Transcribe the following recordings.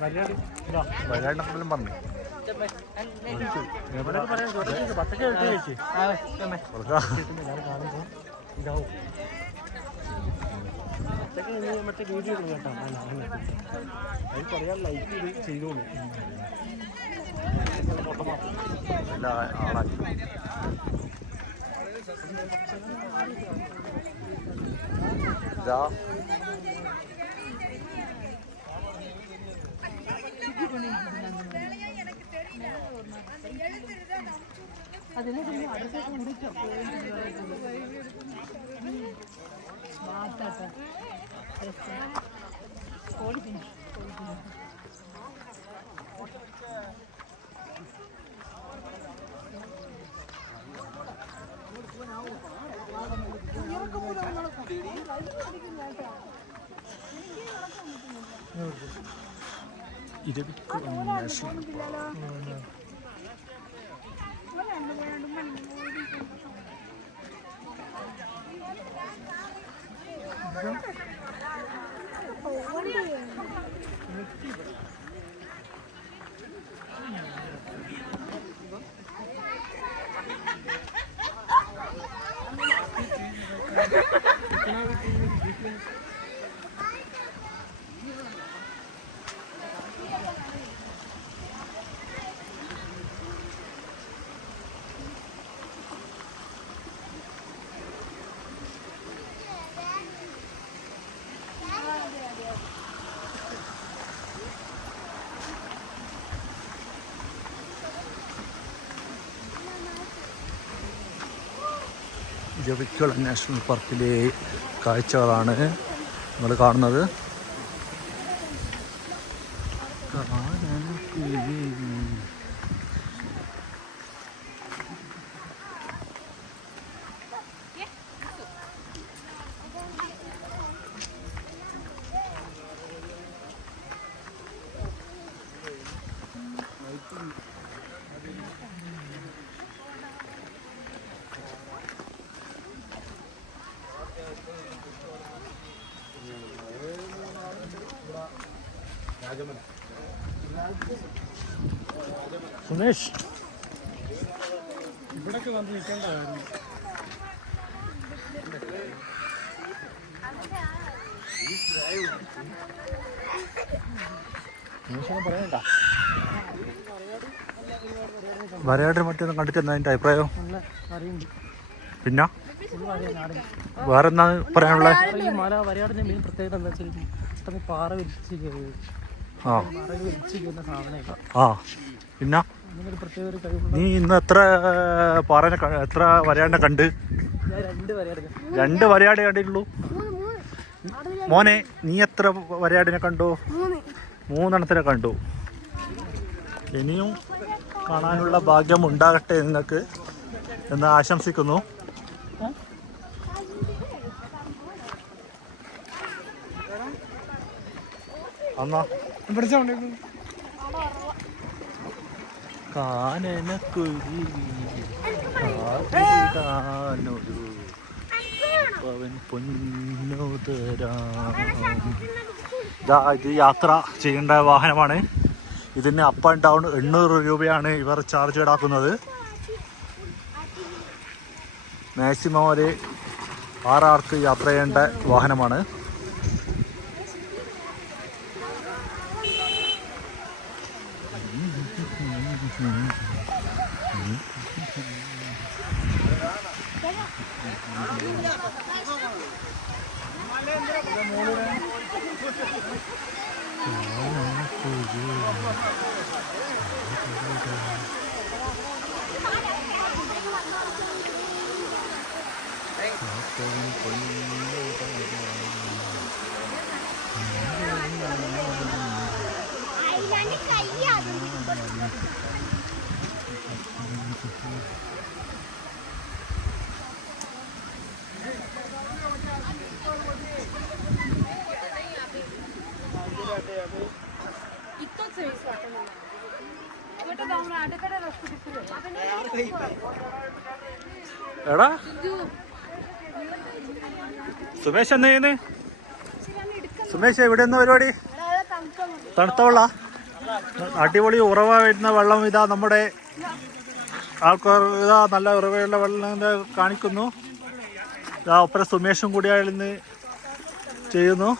വയനാടിനെല്ലാം പറഞ്ഞു മറ്റേ വീഡിയോ കേട്ടോ അത് പറയാൻ ലൈക്ക് ചെയ്തോളൂ ആളാക്കി ഇതാ ഇരവിക്കുളം നാഷണൽ ഇരവിക്കുളം നാഷണൽ പാർക്കിലെ കാഴ്ചകളാണ് നമ്മൾ കാണുന്നത്. സുമേഷ് ഇവിടൊക്കെ വന്ന് നിൽക്കേണ്ടതായിരുന്നു. വരയാട് മറ്റൊന്നും കണ്ടിട്ട് എന്താ അതിൻ്റെ അഭിപ്രായം? പിന്നെ വേറെ എന്നാ പറയാനുള്ളത്? ഈ മല വരയാടിന്റെ മെയിൻ പ്രത്യേകത എന്താ വെച്ചാൽ പാറ വിരിച്ചിരിക്കുന്നത്. ആ പിന്നെ നീ ഇന്ന് എത്ര പാറനെ എത്ര വരയാടിനെ കണ്ട്? 2 വരയാട് കണ്ടിട്ടുള്ളൂ മോനെ. നീ എത്ര വരയാടിനെ കണ്ടു? 3 എണ്ണത്തിനെ കണ്ടു. ഇനിയും കാണാനുള്ള ഭാഗ്യം ഉണ്ടാകട്ടെ നിങ്ങൾക്ക് എന്ന് ആശംസിക്കുന്നു. അന്നാ കാനനക്കുരുവി ഇത് യാത്ര ചെയ്യേണ്ട വാഹനമാണ്. ഇതിന് അപ്പ് ആൻഡ് ഡൗൺ 800 രൂപയാണ് ഇവർ ചാർജ് ഈടാക്കുന്നത്. മാക്സിമം ഒരു 6 ആൾക്ക് യാത്ര ചെയ്യേണ്ട വാഹനമാണ്. എടാ സുമേഷ് എന്നാ ചെയ്യുന്നേ? സുമേഷ് എവിടെ എന്നാ പരിപാടി? തണുത്തോളാ അടിപൊളി ഉറവ വരുന്ന വെള്ളം ഇതാ നമ്മുടെ ആൾക്കാർ ഇതാ നല്ല ഉറവയുള്ള വെള്ളം കാണിക്കുന്നു. ഇതാ ഒപ്പര സുമേഷും കൂടി അയാളിന്ന് ചെയ്യുന്നു.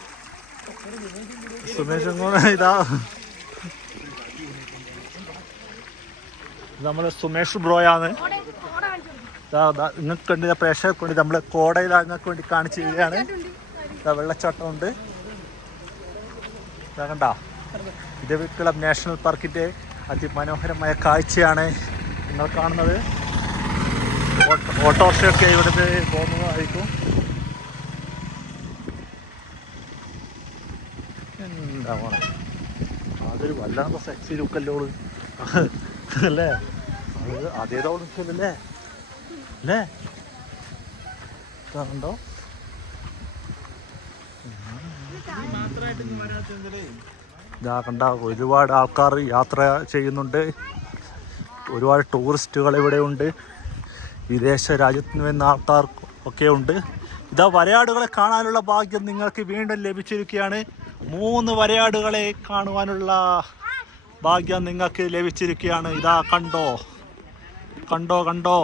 സുമേഷും കൂടെ ഇതാ നമ്മള് സുമേഷ് ബ്രോയാണ്. നിങ്ങൾക്ക് വേണ്ടി പ്രേക്ഷകർക്ക് വേണ്ടി നമ്മള് കോടയിൽ നിങ്ങൾക്ക് വേണ്ടി കാണിച്ചു തരികയാണ്. വെള്ളച്ചാട്ടമുണ്ട് കണ്ട. ഇരവിക്കുളം നാഷണൽ പാർക്കിന്റെ അതിമനോഹരമായ കാഴ്ചയാണ് നിങ്ങൾ കാണുന്നത്. ഓട്ടോറിക്ഷയൊക്കെ ഇവിടുന്ന് പോകുന്നതായിരിക്കും. എന്താ പോണേ, അതൊരു വല്ലാത്ത സെക്സി ലുക്കല്ലോ അല്ലേ? അത് അതേതോ നിൽക്കല്ലേ അല്ലേ? കണ്ടോ ഇതാ കണ്ട. ഒരുപാട് ആൾക്കാർ യാത്ര ചെയ്യുന്നുണ്ട്. ഒരുപാട് ടൂറിസ്റ്റുകൾ ഇവിടെ ഉണ്ട്. വിദേശ രാജ്യത്ത് നിന്ന് വരുന്ന ആൾക്കാർ ഒക്കെ ഉണ്ട്. ഇതാ വരയാടുകളെ കാണാനുള്ള ഭാഗ്യം നിങ്ങൾക്ക് വീണ്ടും ലഭിച്ചിരിക്കുകയാണ്. 3 വരയാടുകളെ കാണുവാനുള്ള ഭാഗ്യം നിങ്ങൾക്ക് ലഭിച്ചിരിക്കുകയാണ്. ഇതാ കണ്ടോ കണ്ടോ കണ്ടോ.